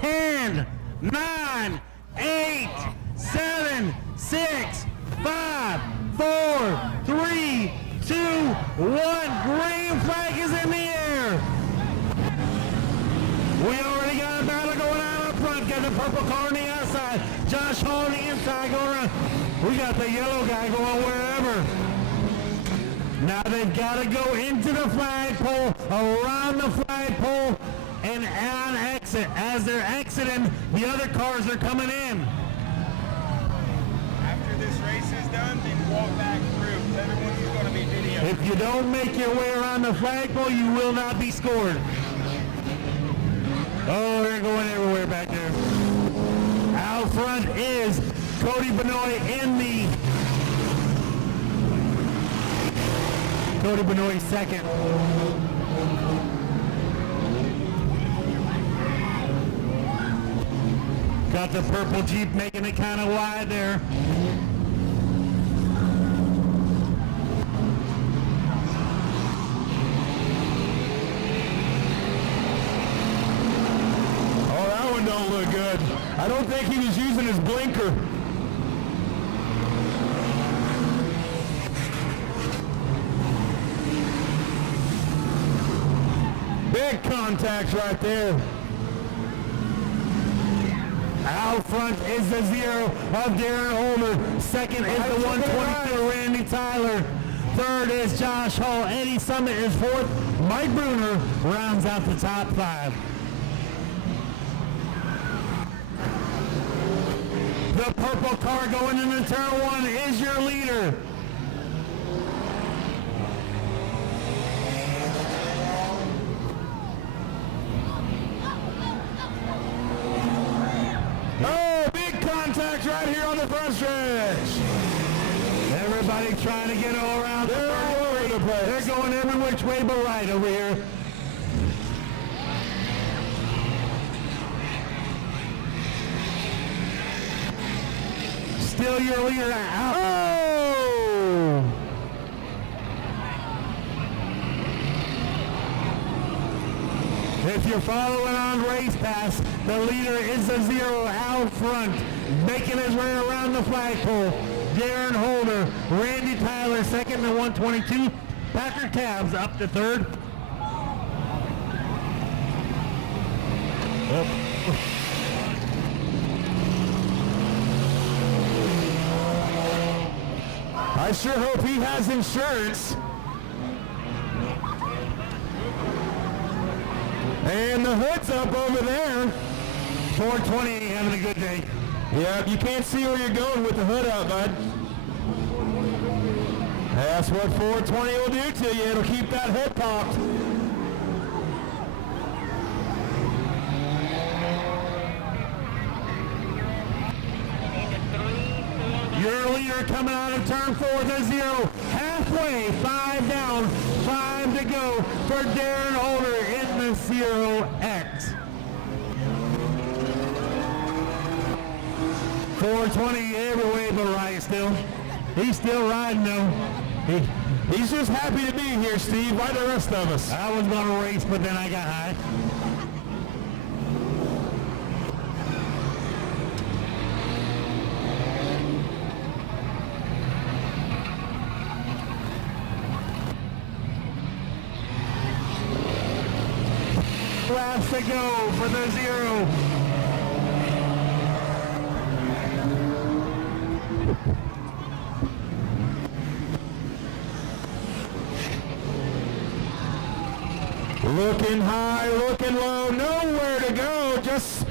10, 9, 8, 7, 6, 5, 4, 3, 2, 1. Green flag is in the air. We already got a battle going on up front. Got the purple car on the outside. Josh Hall on the inside going around. We got the yellow guy going wherever. Now they've got to go into the flagpole, around the flagpole, and on exit. As they're exiting, the other cars are coming in. After this race is done, then walk back through. Everyone's going to be videoed. If you don't make your way around the flagpole, you will not be scored. Oh, they're going everywhere back there. Out front is Cody Benoit in the... Cody Benoit second. Got the purple Jeep making it kind of wide there. Oh, that one don't look good. I don't think he was using his blinker. Big contacts right there. Out front is the 0 of Darren Holder. Second is the 122 Randy Tyler. Third is Josh Hall. Eddie Summit is fourth. Mike Bruner rounds out the top 5. The purple car going into turn 1 is your leader. Oh, big contacts right here on the front stretch. Everybody trying to get all around. They're all over the place. They're going every which way but right over here. Still your leader out. Oh! If you're following on race pass, the leader is the 0 out front, making his way around the flagpole. Darren Holder, Randy Tyler second to 122. Patrick Tabbs up to third. I sure hope he has insurance. And the hood's up over there. 420 ain't having a good day. Yeah, you can't see where you're going with the hood up, bud. That's what 420 will do to you. It'll keep that hood popped. Your leader coming out of turn 4, the 0. Halfway, 5 down, 5 to go for Darren Holder in the 0X. 420 every way but right still. He's still riding though. He's just happy to be here, Steve, like the rest of us. I was going to race, but then I got high. Laps to go for the 0. Looking high, looking low, nowhere to go, just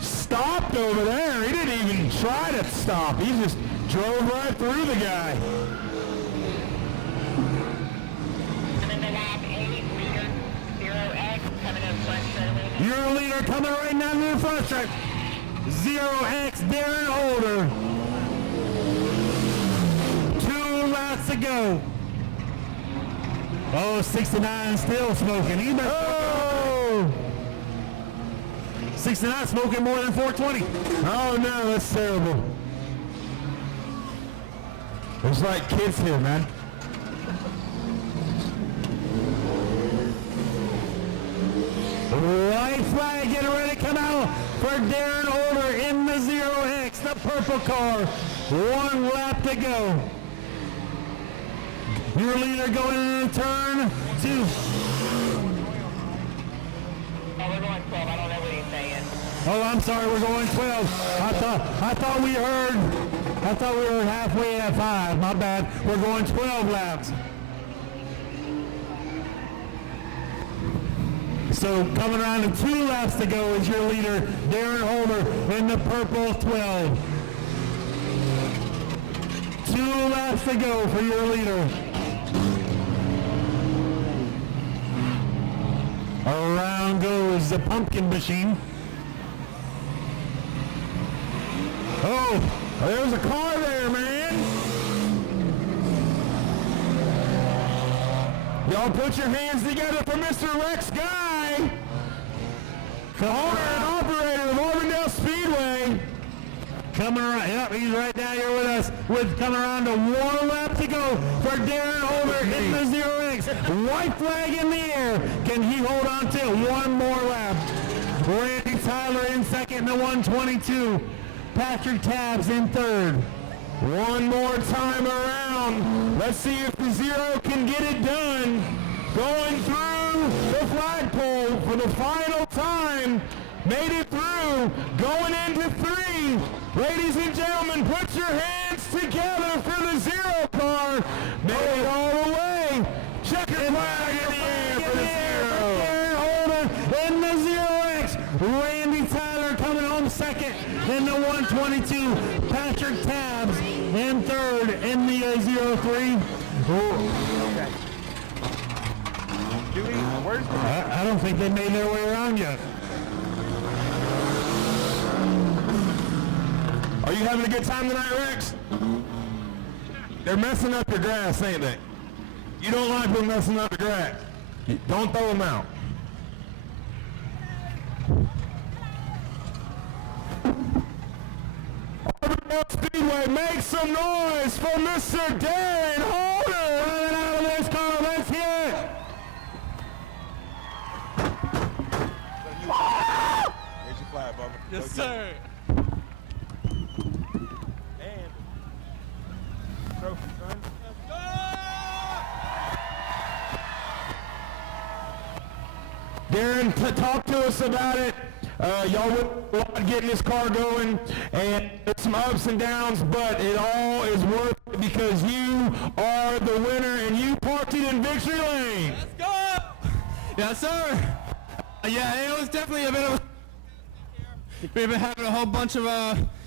stopped over there. He didn't even try to stop. He just drove right through the guy. Your leader coming right now to the front stretch. 0X Darren Holder. 2 laps to go. Oh, 69 still smoking. Oh! 69 smoking more than 420. Oh no, that's terrible. There's like kids here, man. White flag getting ready to come out for Darren Holder in the 0X, the purple car. 1 lap to go. Your leader going into turn 2. We're going 12. I don't know what he's saying. Oh, I'm sorry, we're going 12. I thought we heard halfway at 5. My bad. We're going 12 laps. So coming around to 2 laps to go is your leader, Darren Holder in the purple 12. 2 laps to go for your leader. Around goes the pumpkin machine. Oh, there's a car there, man. Y'all put your hands together for Mr. Rex Guy, owner and operator of Auburndale Speedway. Coming around, yep, he's right down here with us. Coming around to 1 lap to go for Darren Holder in the 0X. White flag in the air. Can he hold on to it? 1 more lap. Randy Tyler in second in the 122. Patrick Tabbs in third. 1 more time around. Let's see if the 0 can get it done. Going through the flagpole for the final time. Made it through. Going into 3. Ladies and gentlemen, put your hands together for the 0 car. Made it all the way. Checkered flag in the air for the 0. Darren Holder in the 0X. Randy Tyler coming home second in the 122. Patrick Tabbs in third in the 03. I don't think they made their way around yet. Are you having a good time tonight, Rex? They're messing up your grass, ain't they? You don't like them messing up the grass. Don't throw them out. Auburndale Speedway, make some noise for Mr. Darren Holder. Running out of this car, let's hear it. Here's your flag, Bubba. Yes, sir. And trophy, son. Darren, talk to us about it. Y'all went a lot getting this car going, and there's some ups and downs, but it all is worth it because you are the winner, and you parked it in victory lane. Let's go. Yes, sir. Yeah, it was definitely a bit of a... We've been having a whole bunch of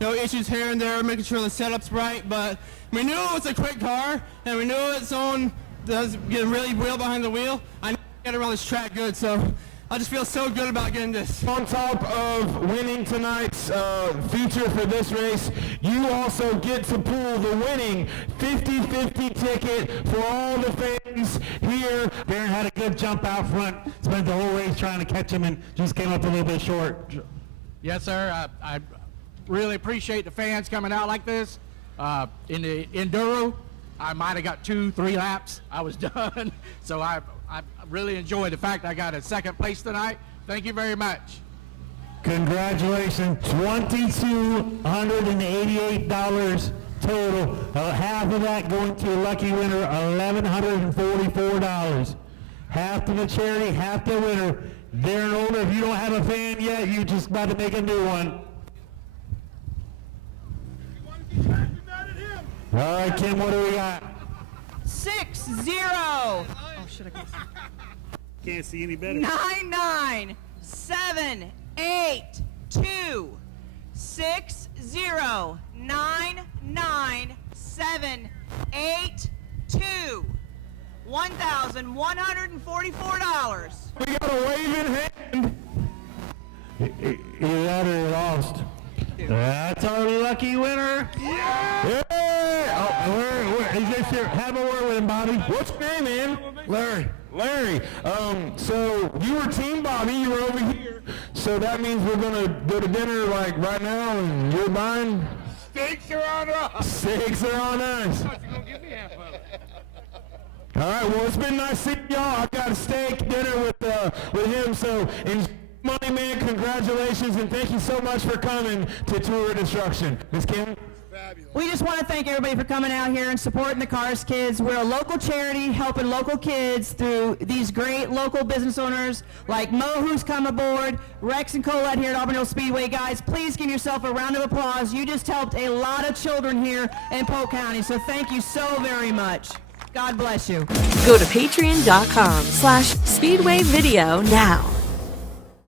issues here and there, making sure the setup's right, but we knew it was a quick car, and we knew its own does get really real behind the wheel. I know I get around this track good, so I just feel so good about getting this. On top of winning tonight's feature for this race, you also get to pull the winning 50-50 ticket for all the fans here. Darren had a good jump out front, spent the whole race trying to catch him and just came up a little bit short. Yes, sir. I really appreciate the fans coming out like this. In the Enduro, I might have got 2-3 laps. I was done. So I really enjoyed the fact I got a second place tonight. Thank you very much. Congratulations. $2,288 total. Half of that going to a lucky winner, $1,144. Half to the charity, half the winner. Darren Holder, if you don't have a fan yet, you just about to make a new one. All right, Kim, what do we got? 6-0. Oh, shit, I can't see. Can't see any better. 9-9. 7-8-2. 6-0. 9-9. 7-8-2. $1,144. We got a waving hand. Either that or you lost. That's our lucky winner. Yeah! Oh, where is this here? Have a word with him, Bobby. What's your name, man? Larry. Larry. So you were Team Bobby. You were over here. So that means we're gonna go to dinner like right now, and you're buying. Steaks are on us. Steaks are on us. All right, well, it's been nice seeing y'all. I've got a steak dinner with him, so enjoy Money Man, congratulations, and thank you so much for coming to Tour of Destruction. Ms. Kim? We just want to thank everybody for coming out here and supporting the Cars Kids. We're a local charity helping local kids through these great local business owners like Mo, who's come aboard, Rex and Colette here at Auburndale Speedway. Guys, please give yourself a round of applause. You just helped a lot of children here in Polk County, so thank you so very much. God bless you. Go to patreon.com/Speedway Video now.